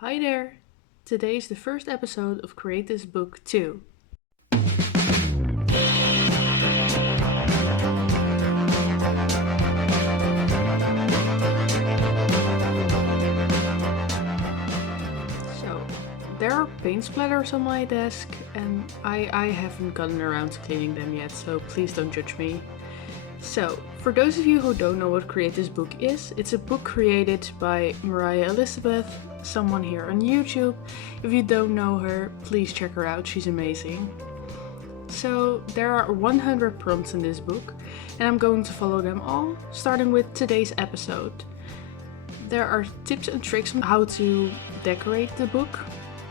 Hi there! Today's the first episode of Create This Book 2. So, there are paint splatters on my desk and I haven't gotten around to cleaning them yet, so please don't judge me. So, for those of you who don't know what Create This Book is, it's a book created by Mariah Elizabeth, someone here on YouTube. If you don't know her, please check her out, she's amazing. So, there are 100 prompts in this book, and I'm going to follow them all, starting with today's episode. There are tips and tricks on how to decorate the book,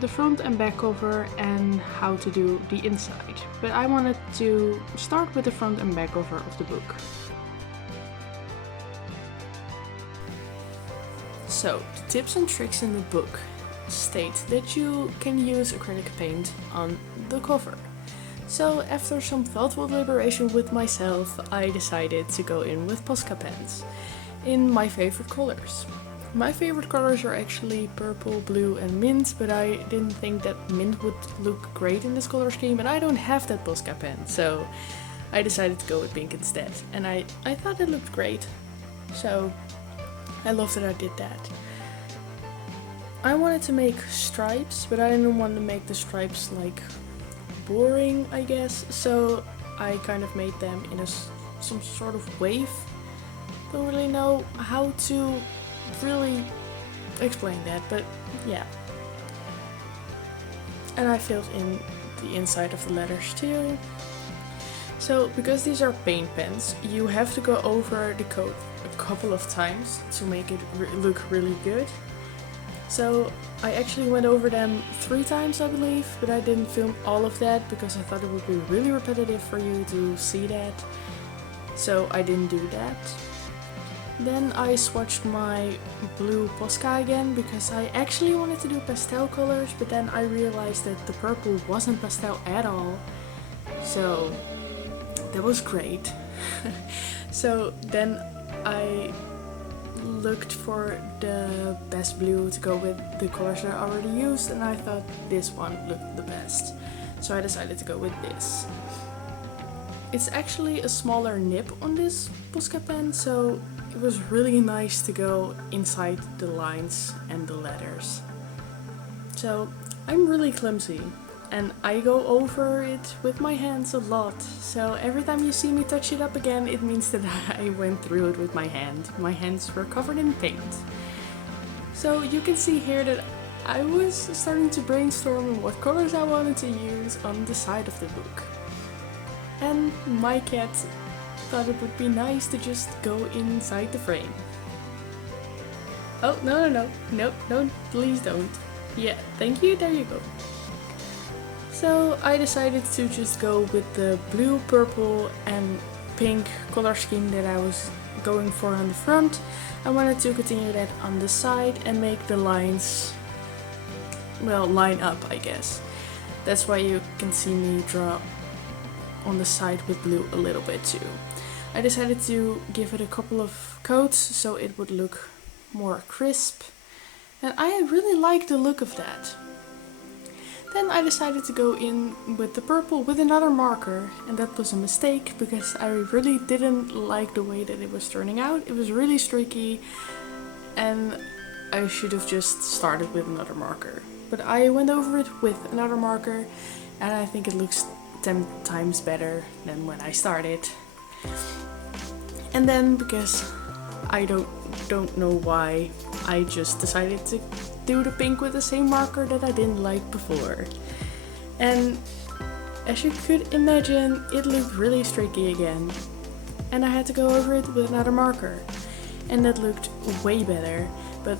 the front and back cover, and how to do the inside. But I wanted to start with the front and back cover of the book. So, the tips and tricks in the book state that you can use acrylic paint on the cover. So, after some thoughtful deliberation with myself, I decided to go in with Posca pens in my favorite colors. My favorite colors are actually purple, blue and mint, but I didn't think that mint would look great in this color scheme, and I don't have that Posca pen, so I decided to go with pink instead. And I thought it looked great, so I love that I did that. I wanted to make stripes, but I didn't want to make the stripes like boring, I guess, so I kind of made them in some sort of wave. Don't really know how to really explain that, but yeah. And I filled in the inside of the letters too. So, because these are paint pens, you have to go over the code a couple of times to make it look really good. So, I actually went over them 3 times, I believe, but I didn't film all of that because I thought it would be really repetitive for you to see that. So, I didn't do that. Then I swatched my blue Posca again because I actually wanted to do pastel colors, but then I realized that the purple wasn't pastel at all. So that was great. So then I looked for the best blue to go with the colors that I already used, and I thought this one looked the best. So I decided to go with this. It's actually a smaller nib on this Posca pen, so it was really nice to go inside the lines and the letters. So I'm really clumsy and I go over it with my hands a lot. So every time you see me touch it up again, it means that I went through it with my hand. My hands were covered in paint. So you can see here that I was starting to brainstorm on what colors I wanted to use on the side of the book. And my cat thought it would be nice to just go inside the frame. Oh, no, please don't. Yeah, thank you, there you go. So I decided to just go with the blue, purple and pink color scheme that I was going for on the front. I wanted to continue that on the side and make the lines, well, line up, I guess. That's why you can see me draw on the side with blue a little bit too. I decided to give it a couple of coats so it would look more crisp, and I really like the look of that. Then I decided to go in with the purple with another marker, and that was a mistake because I really didn't like the way that it was turning out. It was really streaky and I should have just started with another marker. But I went over it with another marker and I think it looks 10 times better than when I started. And then, because I don't know why, I just decided to do the pink with the same marker that I didn't like before. And as you could imagine, it looked really streaky again. And I had to go over it with another marker. And that looked way better, but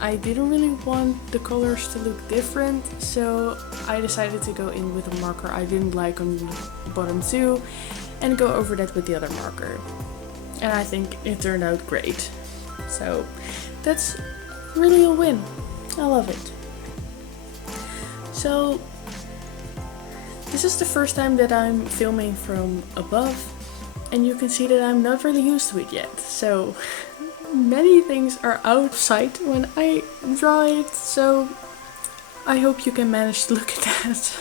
I didn't really want the colors to look different, so I decided to go in with a marker I didn't like on the bottom too, and go over that with the other marker. And I think it turned out great. So that's really a win. I love it. So this is the first time that I'm filming from above, and you can see that I'm not really used to it yet. So many things are out of sight when I draw it, so I hope you can manage to look at that.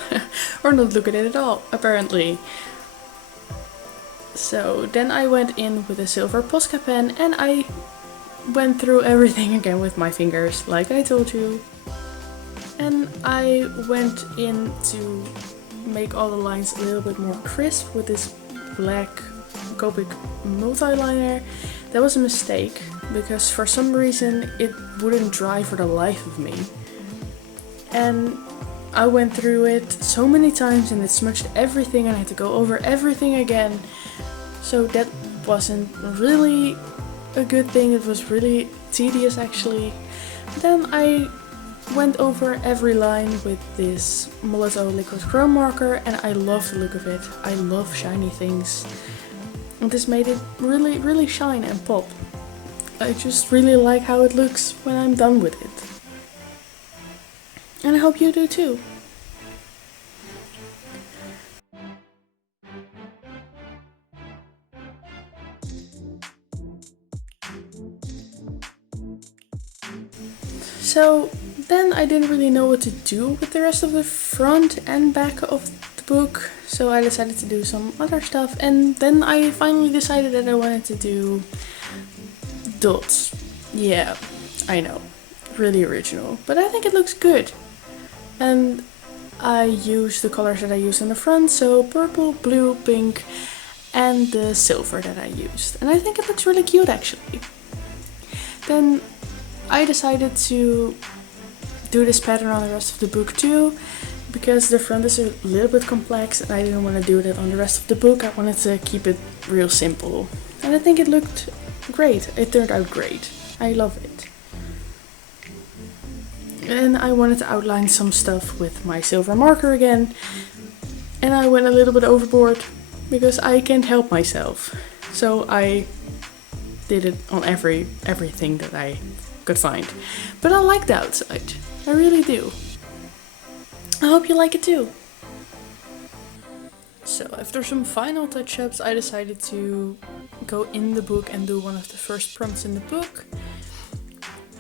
Or not look at it at all, apparently. So then I went in with a silver Posca pen and I went through everything again with my fingers, like I told you. And I went in to make all the lines a little bit more crisp with this black Copic multi-liner. That was a mistake, because for some reason it wouldn't dry for the life of me. And I went through it so many times and it smudged everything and I had to go over everything again. So that wasn't really a good thing, it was really tedious actually. Then I went over every line with this Molotow liquid chrome marker and I love the look of it. I love shiny things. And this made it really shine and pop. I just really like how it looks when I'm done with it. And I hope you do too. So then I didn't really know what to do with the rest of the front and back of the book, so I decided to do some other stuff, and then I finally decided that I wanted to do dots. Yeah, I know, really original, but I think it looks good. And I used the colors that I used in the front, so purple, blue, pink, and the silver that I used, and I think it looks really cute actually. Then I decided to do this pattern on the rest of the book too, because the front is a little bit complex and I didn't want to do that on the rest of the book. I wanted to keep it real simple. And I think it looked great. It turned out great. I love it. And I wanted to outline some stuff with my silver marker again. And I went a little bit overboard because I can't help myself. So I did it on everything that I could find. But I like the outside. I really do. I hope you like it too. So after some final touch-ups, I decided to go in the book and do one of the first prompts in the book.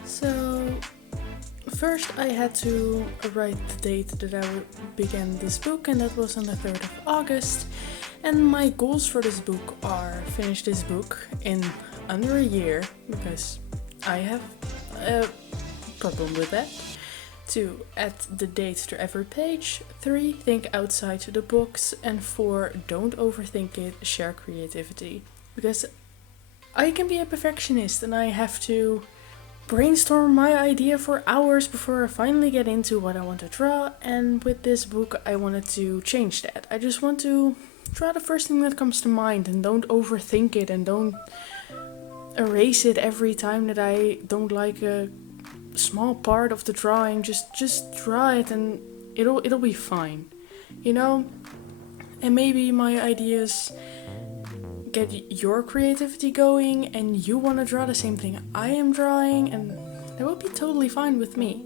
So first I had to write the date that I would begin this book, and that was on the 3rd of August. And my goals for this book are finish this book in under a year, because I have a problem with that. 2. Add the date to every page. 3. Think outside the box. And 4. Don't overthink it, share creativity. Because I can be a perfectionist and I have to brainstorm my idea for hours before I finally get into what I want to draw. And with this book I wanted to change that. I just want to draw the first thing that comes to mind and don't overthink it and don't erase it every time that I don't like a small part of the drawing. Just draw it and it'll be fine, you know? And maybe my ideas get your creativity going and you want to draw the same thing I am drawing, and that will be totally fine with me.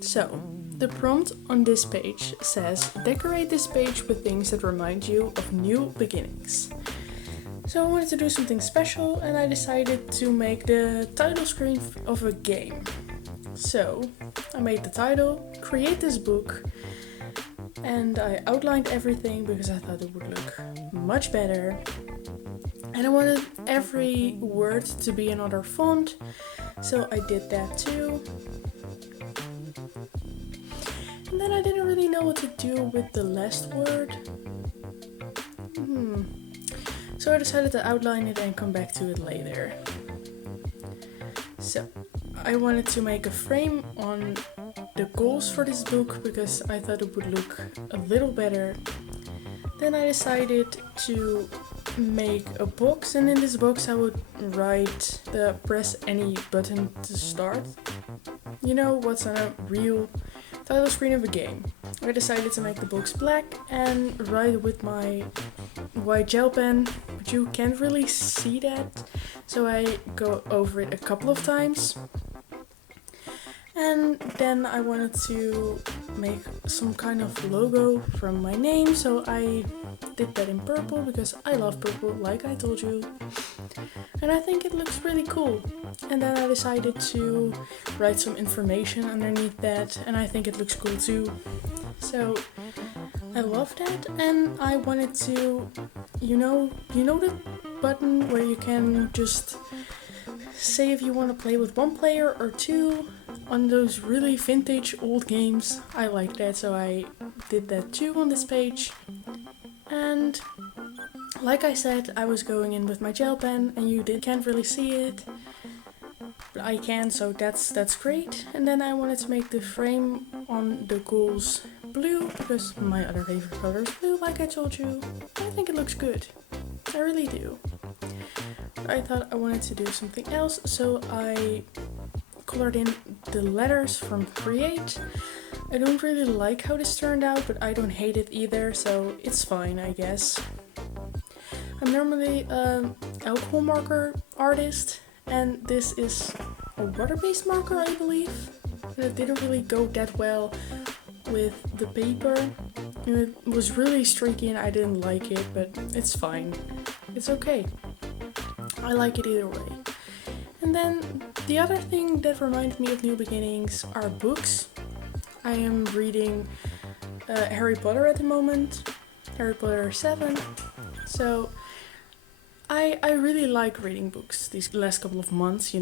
So the prompt on this page says, decorate this page with things that remind you of new beginnings. So I wanted to do something special and I decided to make the title screen of a game. So I made the title, create this book, and I outlined everything because I thought it would look much better. And I wanted every word to be another font, so I did that too. And then I didn't really know what to do with the last word. So I decided to outline it and come back to it later. So I wanted to make a frame on the goals for this book because I thought it would look a little better. Then I decided to make a box, and in this box I would write the press any button to start. You know what's on a real title screen of a game. I decided to make the box black and write with my white gel pen, but you can't really see that, so I go over it a couple of times. And then I wanted to make some kind of logo from my name, so I did that in purple because I love purple, like I told you. And I think it looks really cool. And then I decided to write some information underneath that, and I think it looks cool too. So I love that, and I wanted to, you know the button where you can just say if you want to play with one player or two on those really vintage old games. I like that, so I did that too on this page. And like I said, I was going in with my gel pen, and you can't really see it, but I can, so that's great. And then I wanted to make the frame on the goals blue, because my other favorite color is blue, like I told you. I think it looks good. I really do. But I thought I wanted to do something else, so I colored in the letters from Create. I don't really like how this turned out, but I don't hate it either, so it's fine, I guess. I'm normally an alcohol marker artist, and this is a water-based marker, I believe. And it didn't really go that well with the paper. It was really streaky and I didn't like it, but it's fine. It's okay. I like it either way. And then the other thing that reminds me of New Beginnings are books. I am reading Harry Potter at the moment, Harry Potter 7. So I really like reading books these last couple of months,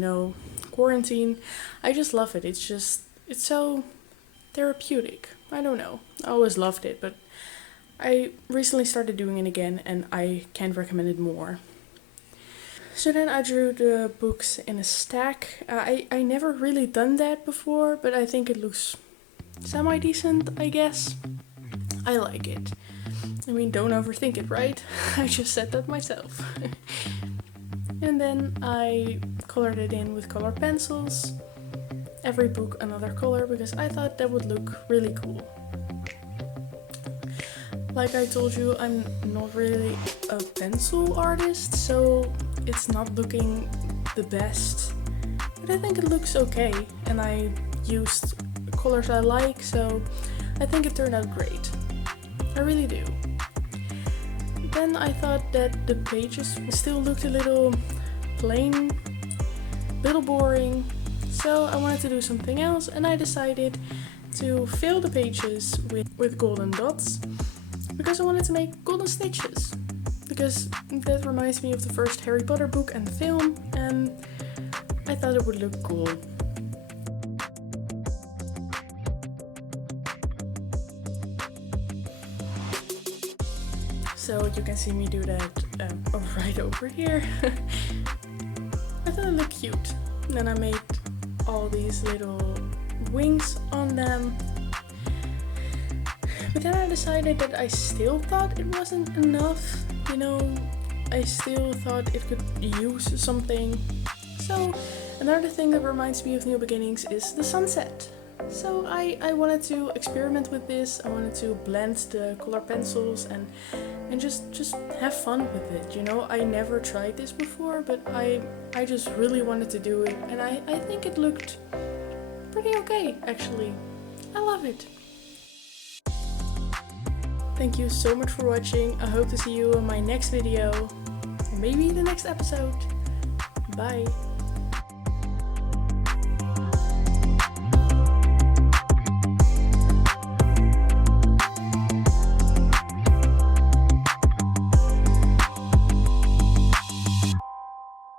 quarantine. I just love it. It's so therapeutic. I don't know. I always loved it, but I recently started doing it again and I can't recommend it more. So then I drew the books in a stack. I never really done that before, but I think it looks semi-decent, I guess. I like it. I mean, don't overthink it, right? I just said that myself. And then I colored it in with colored pencils. Every book another color, because I thought that would look really cool. Like I told you, I'm not really a pencil artist, so it's not looking the best. But I think it looks okay, and I used colors I like, so I think it turned out great. I really do. Then I thought that the pages still looked a little plain, a little boring, so I wanted to do something else, and I decided to fill the pages with golden dots, because I wanted to make golden stitches, because that reminds me of the first Harry Potter book and the film, and I thought it would look cool. So you can see me do that right over here. I thought it looked cute. Then I made all these little wings on them. But then I decided that I still thought it wasn't enough. I still thought it could use something. So another thing that reminds me of New Beginnings is the sunset. So I wanted to experiment with this. I wanted to blend the color pencils and just have fun with it, I never tried this before, but I just really wanted to do it, and I think it looked pretty okay, actually. I love it. Thank you so much for watching. I hope to see you in my next video, maybe the next episode. Bye.